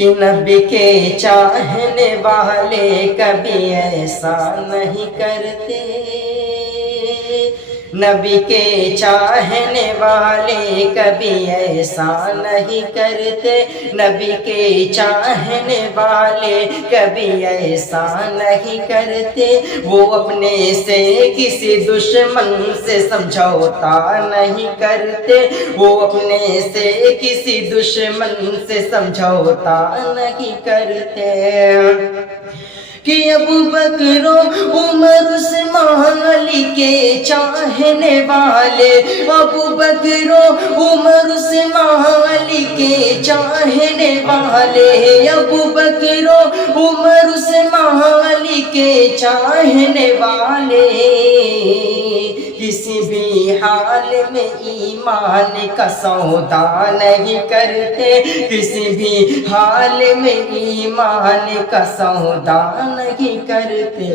کہ نبی کے چاہنے والے کبھی ایسا نہیں کرتے، نبی کے چاہنے والے کبھی ایسا نہیں کرتے، نبی کے چاہنے والے کبھی ایسا نہیں کرتے، وہ اپنے سے کسی دشمن سے سمجھوتا نہیں کرتے، وہ اپنے سے کسی دشمن سے سمجھوتا نہیں کرتے، کہ ابو بکر و عمر عثمان علی کے چاہنے والے، ابو بکر و عمر عثمان علی کے چاہنے والے، ابو بکر و عمر عثمان علی کے چاہنے والے کسی بھی حال میں ایمان کا سودا نہیں کرتے، کسی بھی حال میں ایمان کا سودا نہیں کرتے۔